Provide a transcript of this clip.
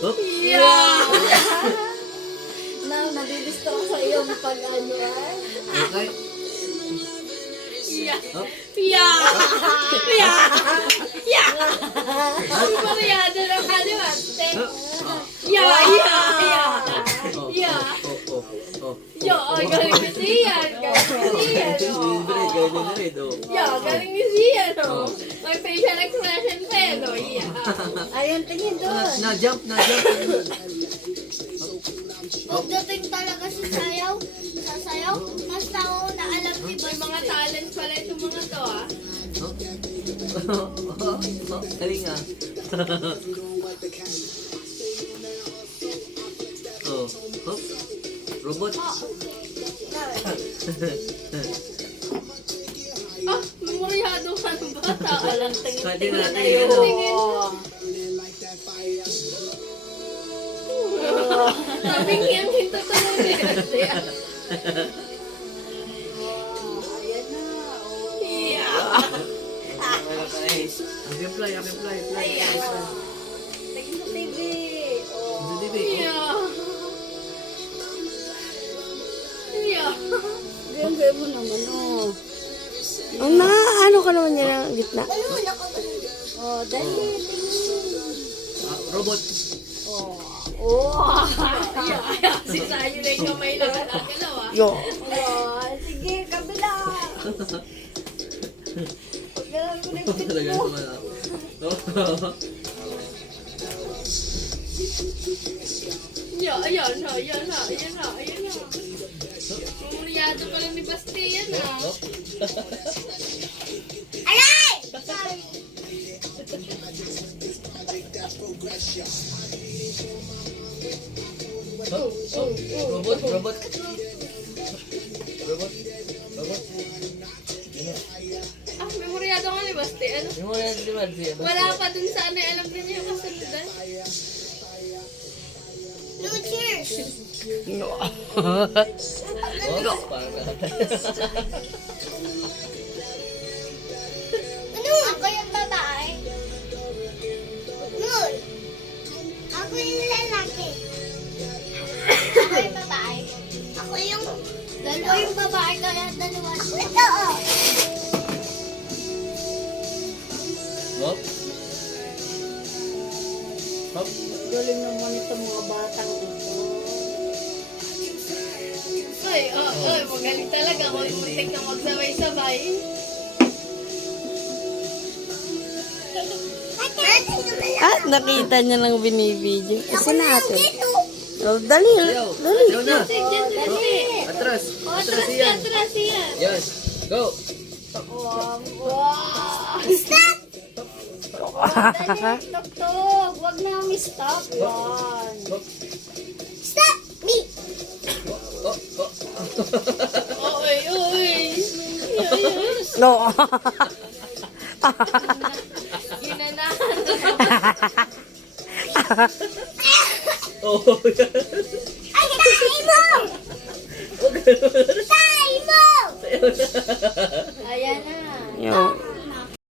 Hop. Yeah! Nadidistract sa iyong pag-ano ay. Okay. Yeah! Hop. Yeah! Yeah! Yeah! Maryado ng kaliwante. Hop. Yeah! Yeah! Yeah! Oh. Yeah! Oh. Oh. Yeah! Ay, galing ni Sian! Galing ni Sian! Libre, ganyan na rin. Oh. Yeah! Galing ni Sian! Oh. May facial expression pa yan! Oh, yeah! Ayun, tingin doon. Na-jump. Pagdating talaga sa sayaw, mas tao na alam ni May mga talent pala itong mga to, ah. Galing ah. Oh. Hop. Robot. Ah! Memoryado ka ng bata. Walang Pwede tingin-tingin na natin yun. yan. Tingin. Sabing yan, hinto tanong ni Ate. Ayan na. Yeah! I can fly. Tingin sa TV. Sa TV. Yeah! Yeah! Gawin mo naman, oh. Ano ka naman yan ang gitna? Oh, dali. Robot. Oh. Yeah! Si Sayo na yung kamay lang ang galaw, ah. Yo. Oh, sige, kabila. Pagkalan ko na yung Talaga mo. naman ako. Yeah! Ayan na! Memoryado ka lang ni Bastian, ah. Alay! Robot. Ah, memoryado ka ni Bastian. Yung mga yan, di ba? Wala pa dun sa ano, alam din niya yung kasundan. No cheers! Ano? Ako yung babae. Nun! Ako yung lalaki. Ako yung babae. Ako yung babae kaya dalawa. Ito oh! Hop. Hop. Galing naman itong mga batang ito. Ay, magaling talaga. Muntik na magsabay-sabay. Ah, nakita niya lang binibidyo. Kasi natin. Oh, dali. Ayaw na. Dali. Atras. Atras yan. Yes. Go. Wow! Stop! Dali, tugtog. Huwag na stop. Yan. Hop. Stop! Me! Oy. No. Ginanahan. Oh. Ay, tayo mo! Tayo mo! Ayan na.